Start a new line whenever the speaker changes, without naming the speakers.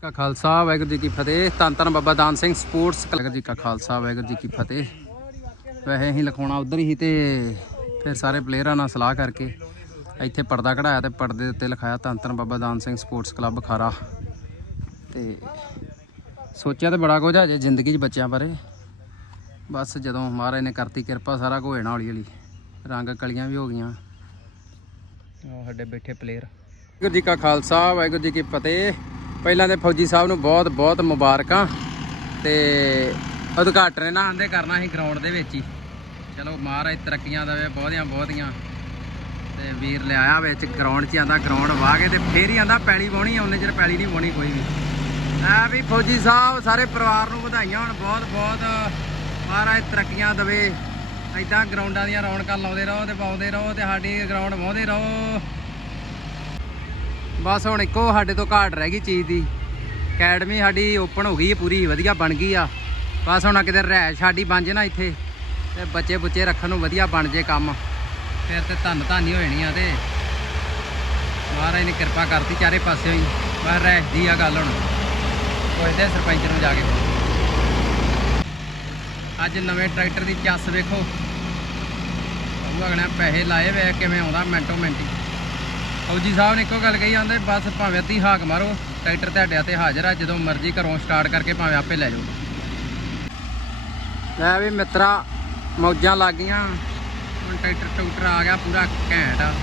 ਕਾ ਖਾਲਸਾ ਵਾਹਿਗੁਰੂ ਜੀ ਕੀ ਫਤਿਹ। ਧੰਨ ਧੰਨ ਬਾਬਾ ਦਾਨ ਸਿੰਘ ਸਪੋਰਟਸ ਕਲੱਬ। ਜੀ ਕਾ ਖਾਲਸਾ ਵਾਹਿਗੁਰੂ ਜੀ ਕੀ ਫਤਿਹ। ਵੈਸੇ ਅਸੀਂ ਲਿਖਾਉਣਾ ਉਧਰ ਹੀ ਤੇ ਫਿਰ ਸਾਰੇ ਪਲੇਅਰਾਂ ਨਾਲ ਸਲਾਹ ਕਰਕੇ ਇੱਥੇ ਪਰਦਾ ਕਢਾਇਆ ਤੇ ਪਰਦੇ ਦੇ ਉੱਤੇ ਲਿਖਾਇਆ ਧੰਨ ਧੰਨ ਬਾਬਾ ਦਾਨ ਸਿੰਘ ਸਪੋਰਟਸ ਕਲੱਬ ਖਾਰਾ। ਤੇ ਸੋਚਿਆ ਤੇ ਬੜਾ ਕੁਝ ਆ ਜੇ ਜ਼ਿੰਦਗੀ 'ਚ ਬੱਚਿਆਂ ਬਾਰੇ। ਬਸ ਜਦੋਂ ਮਹਾਰਾਜ ਨੇ ਕਰਤੀ ਕਿਰਪਾ ਸਾਰਾ ਕੁਝ ਹੋਣਾ ਹੌਲੀ ਹੌਲੀ ਰੰਗ ਕਲੀਆਂ ਵੀ ਹੋ ਗਈਆਂ। ਉਹ ਸਾਡੇ ਬੈਠੇ ਪਲੇਅਰ ਵਾਹਿਗੁਰੂ ਜੀ ਕਾ ਖਾਲਸਾ ਵਾਹਿਗੁਰੂ ਜੀ ਕੀ ਫਤਿਹ। ਪਹਿਲਾਂ ਤੇ ਫੌਜੀ ਸਾਹਿਬ ਨੂੰ ਬਹੁਤ ਬਹੁਤ ਮੁਬਾਰਕਾਂ ਤੇ ਉਦਘਾਟਨ ਇਹਨਾਂ ਆਂਦੇ ਕਰਨਾ ਸੀ ਗਰਾਊਂਡ ਦੇ ਵਿੱਚ ਹੀ। ਚਲੋ ਮਹਾਰਾਜ ਤਰੱਕੀਆਂ ਦੇਵੇ, ਬਹੁਤੀਆਂ ਬਹੁਤੀਆਂ। ਤੇ ਵੀਰ ਲਿਆਇਆ ਵਿੱਚ ਗਰਾਊਂਡ 'ਚ ਆਂਦਾ ਗਰਾਊਂਡ ਵਾਹ ਕੇ ਤੇ ਫੇਰ ਹੀ ਆਂਦਾ ਪੈਲੀ ਵਾਉਣੀ ਉਹਨੇ ਚਿਰ ਪੈਲੀ ਨਹੀਂ ਵਾਉਣੀ ਕੋਈ ਵੀ। ਐ ਵੀ ਫੌਜੀ ਸਾਹਿਬ ਸਾਰੇ ਪਰਿਵਾਰ ਨੂੰ ਵਧਾਈਆਂ ਹੋਣ, ਬਹੁਤ ਬਹੁਤ ਮਹਾਰਾਜ ਤਰੱਕੀਆਂ ਦੇਵੇ। ਐਦਾਂ ਗਰਾਊਂਡਾਂ ਦੀਆਂ ਰੌਣਕਾਂ ਲਾਉਂਦੇ ਰਹੋ ਤੇ ਪਾਉਂਦੇ ਰਹੋ ਤੇ ਸਾਡੀ ਗਰਾਊਂਡ ਵਾਹੁੰਦੇ ਰਹੋ। ਬਸ ਹੁਣ ਇੱਕੋ ਸਾਡੇ ਤੋਂ ਘਾਟ ਰਹਿ ਗਈ ਚੀਜ਼ ਦੀ। ਅਕੈਡਮੀ ਸਾਡੀ ਓਪਨ ਹੋ ਗਈ ਹੈ ਪੂਰੀ, ਵਧੀਆ ਬਣ ਗਈ ਆ। ਬਸ ਹੁਣ ਕਿਤੇ ਰਹਿ ਸਾਡੀ ਬਣ ਜੇ ਨਾ ਇੱਥੇ, ਤੇ ਬੱਚੇ ਬੁੱਚੇ ਰੱਖਣ ਨੂੰ ਵਧੀਆ ਬਣ ਜੇ ਕੰਮ। ਫਿਰ ਤੇ ਧੰਨ ਧਾਨੀ ਹੋ ਜਾਣੀ ਆ ਤੇ। ਮਹਾਰਾਜ ਨੇ ਕਿਰਪਾ ਕਰਤੀ ਚਾਰੇ ਪਾਸਿਓਂ ਹੀ। ਬਸ ਰਹਿ ਦੀ ਆ ਗੱਲ ਹੁਣ। ਪੁੱਛਦੇ ਸਰਪੰਚ ਨੂੰ ਜਾ ਕੇ। ਅੱਜ ਨਵੇਂ ਟਰੈਕਟਰ ਦੀ ਚੱਸ ਵੇਖੋ। ਉਹ ਅਗਲੇ ਪੈਸੇ ਲਾਏ ਵੇ ਕਿਵੇਂ ਆਉਂਦਾ ਮਿੰਟੋ ਮਿੰਟੀ ਫੌਜੀ ਸਾਹਿਬ ਨੇ ਇੱਕੋ ਗੱਲ ਕਹੀ ਜਾਂਦੇ ਬਸ ਭਾਵੇਂ ਅੱਧੀ ਹਾਕ ਮਾਰੋ, ਟਰੈਕਟਰ ਤੁਹਾਡੇ ਤੇ ਹਾਜ਼ਰ ਆ, ਜਦੋਂ ਮਰਜ਼ੀ ਘਰੋਂ ਸਟਾਰਟ ਕਰਕੇ ਭਾਵੇਂ ਆਪੇ ਲੈ ਜਾਓ। ਲੈ ਵੀ ਮਿੱਤਰਾ, ਮੌਜਾਂ ਲੱਗ ਗਈਆਂ। ਹੁਣ ਟਰੈਕਟਰ ਟਰੂਕਟਰ ਆ ਗਿਆ, ਪੂਰਾ ਘੈਂਟ ਆ।